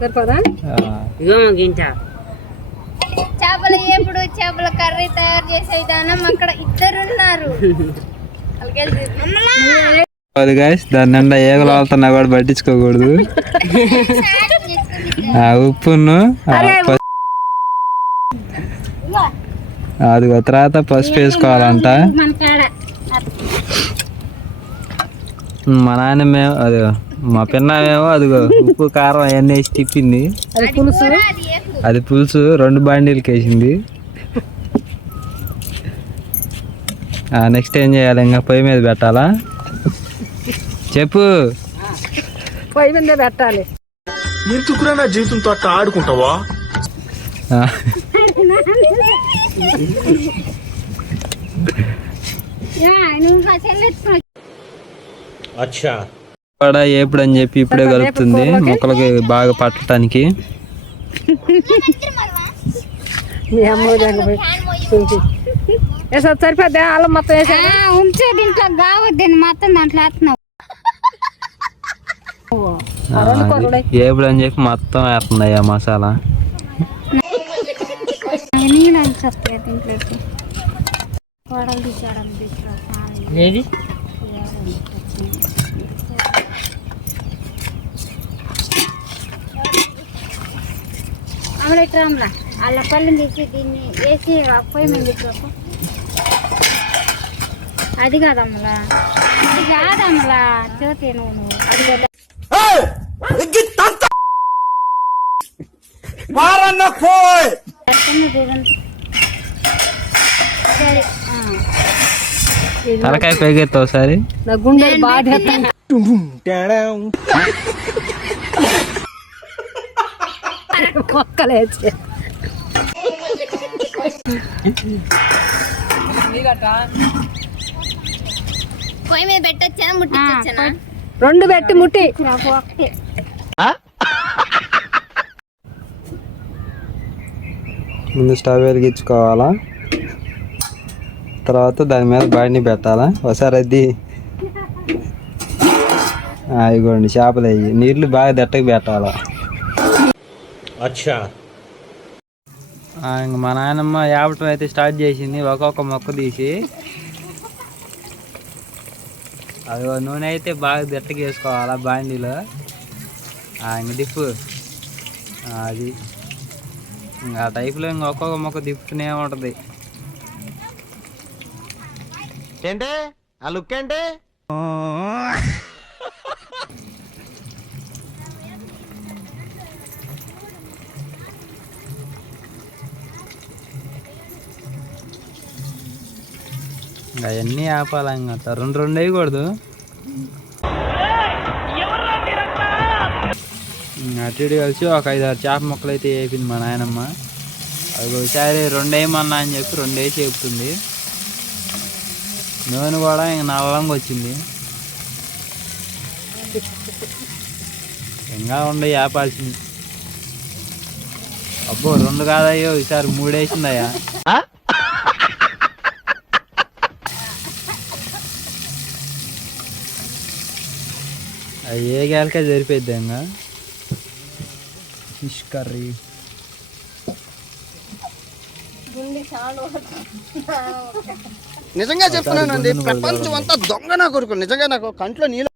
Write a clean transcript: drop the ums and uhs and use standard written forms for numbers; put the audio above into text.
సరిపోదా? చేపలు ఎప్పుడు చేపల కర్రీ తయారు చేసే విధానం అక్కడ ఇద్దరున్నారు. అది గాయస్ దాని నిండా ఏగలు వాళ్తున్నా కూడా పట్టించుకోకూడదు. ఉప్పును అది తర్వాత పసుపు వేసుకోవాలంట. మా నాన్నమేమో అది మా పిన్నమేమో అదిగో ఉప్పు కారం అవన్నీ వేసి తిప్పింది. అది పులుసు 2 బాండీలకి వేసింది. నెక్స్ట్ ఏం చేయాలి? ఇంకా పొయ్యి మీద పెట్టాలా? చెప్పు. పొయ్యి మీద పెట్టాలి. ఎందుకురా నా జీవితంతో అట్లా ఆడుకుంటావా? ఎప్పుడు అని చెప్పి ఇప్పుడే కలుపుతుంది మొక్కలకి బాగా పట్టడానికి. సరిపోద్దా? అల్లం మొత్తం ఉంచే దీంట్లో కావద్దని మొత్తం దాంట్లో వేస్తున్నావు. ఎప్పుడు అని చెప్పి మొత్తం వేస్తుంది అయ్యా మసాలా. అమలెట్రామ్లా అలా పళ్ళని తీసి దీన్ని వేసి పొయ్యి మీద పెట్టు. అది కాదమ్మలా, అది కాదమ్మలా, చూతే నువ్వు అది కదా. తలకాయ పైకెత్తా ఒకసారి. నా గుండె బాగా మొక్కలేచి పొయ్యి మీద పెట్టొచ్చానా ముట్టించొచ్చానా? 2 పెట్టి ముట్టి. ఒకటే ముందు స్టవ్ వెలిగించుకోవాలా, తర్వాత దాని మీద బాడిని పెట్టాలా. ఒకసారి అది ఇగోండి చేపలు అయ్యి నీళ్ళు బాగా దట్టకి పెట్టాలా. ఇంక మా నాయనమ్మ యాపటం అయితే స్టార్ట్ చేసింది. ఒక్కొక్క మొక్క తీసి అది నూనె అయితే బాగా దట్టకి వేసుకోవాలా బాండీలో. ఇంక దిప్పు అది ఇంకా ఆ టైప్లో ఇంక ఒక్కొక్క మొక్క దిప్పుతూనే ఉంటుంది. ఏంటే ఆ లుక్ ఏంటే? అవన్నీ ఆపాలా. ఇంకా 2 వేయకూడదు. అటు ఇటు కలిసి ఒక 5-6 చేప మొక్కలు అయితే వేపింది మా నాయనమ్మ. అది ఒకసారి 2 వేయమన్నా అని చెప్పి 2 వేసి చెప్తుంది. నూనె కూడా ఇంక నల్లంగా వచ్చింది. ఇంకా ఉండే ఆపాల్సింది. అబ్బో 2 కాదయ్యో, ఈసారి 3 వేసిందయ్యా. అది ఏ గేలకే సరిపోద్ది. ఇంకా ఫిష్ కర్రీ నిజంగా చెప్తున్నానండి, ప్రపంచం అంతా దొంగ నా కొడుకు. నిజంగా నాకు కంట్లో నీళ్ళు